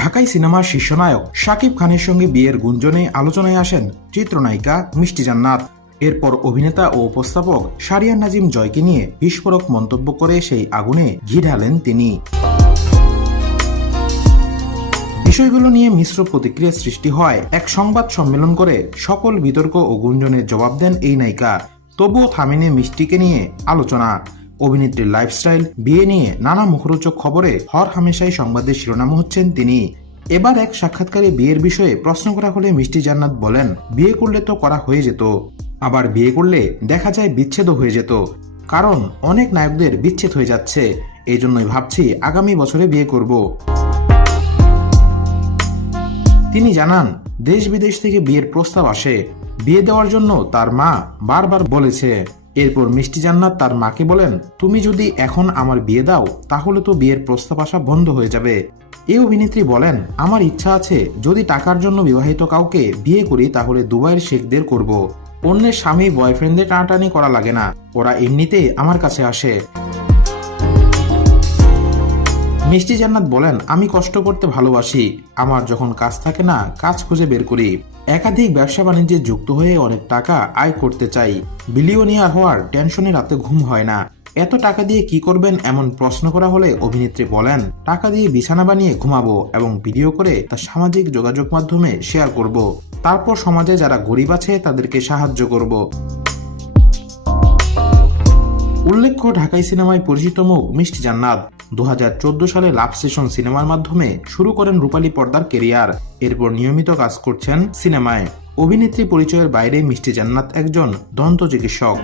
ঢাকাই সিনেমার শীর্ষনায়ক শাকিব খানের সঙ্গে বিয়ের গুঞ্জনে আলোচনায় আসেন চিত্রনায়িকা মিষ্টি জান্নাত। এরপর অভিনেতা ও উপস্থাপক সারিয়ান নাজিম জয়কে নিয়ে বিস্ফোরক মন্তব্য করে সেই আগুনে ঘি ঢালেন তিনি। বিষয়গুলো নিয়ে মিশ্র প্রতিক্রিয়া সৃষ্টি হয়। এক সংবাদ সম্মেলন করে সকল বিতর্ক ও গুঞ্জনের জবাব দেন এই নায়িকা। তবুও থামেনি মিষ্টিকে নিয়ে আলোচনা। অভিনেত্রীর লাইফস্টাইল বিয়ে নিয়ে নানা মুখরোচক খবরে হর হামেশাই সংবাদের শিরোনাম হচ্ছেন তিনি। এবার এক সাক্ষাৎকারে বিয়ের বিষয়ে প্রশ্ন করা হলে মিষ্টি জান্নাত বলেন, বিয়ে করলে তো করা হয়ে যেত। আবার বিয়ে করলে দেখা যায় বিচ্ছেদও হয়ে যেত। কারণ অনেক নায়কদের বিচ্ছেদ হয়ে যাচ্ছে। এই জন্যই ভাবছি আগামী বছরে বিয়ে করব। তিনি জানান, দেশ বিদেশ থেকে বিয়ের প্রস্তাব আসে। বিয়ে দেওয়ার জন্য তার মা বারবার বলেছে। এরপর মিষ্টি জান্নাত তার মাকে বলেন, তুমি যদি এখন আমার বিয়ে দাও, তাহলে তো বিয়ের প্রস্তাব আসা বন্ধ হয়ে যাবে। এই অভিনেত্রী বলেন, আমার ইচ্ছা আছে, যদি টাকার জন্য বিবাহিত কাউকে বিয়ে করি, তাহলে দুবাইয়ের শেখদের করব। অন্যের স্বামী বয়ফ্রেন্ডদের টানাটানি করা লাগে না, ওরা এমনিতেই আমার কাছে আসে। মিষ্টি জান্নাত বলেন, আমি কষ্ট করতে ভালোবাসি। আমার যখন কাজ থাকে না, কাজ খুঁজে বের করি। একাধিক ব্যবসা বাণিজ্যে যুক্ত হয়ে অনেক টাকা আয় করতে চাই। বিলিয়নিয়ার হওয়ার টেনশনে রাতে ঘুম হয় না। এত টাকা দিয়ে কি করবেন এমন প্রশ্ন করা হলে অভিনেত্রী বলেন, টাকা দিয়ে বিছানা বানিয়ে ঘুমাবো এবং ভিডিও করে তা সামাজিক যোগাযোগ মাধ্যমে শেয়ার করব। তারপর সমাজে যারা গরিব আছে তাদেরকে সাহায্য করব। উল্লেখ্য ঢাকাই সিনেমায় পরিচিত মুখ মিষ্টি জান্নাত। দু হাজার চোদ্দ সালে লাভ সেশন সিনেমার মাধ্যমে শুরু করেন রূপালী পর্দার কেরিয়ার। এরপর নিয়মিত কাজ করছেন সিনেমায়। অভিনেত্রী পরিচয়ের বাইরে মিষ্টি জান্নাত একজন দন্ত চিকিৎসক।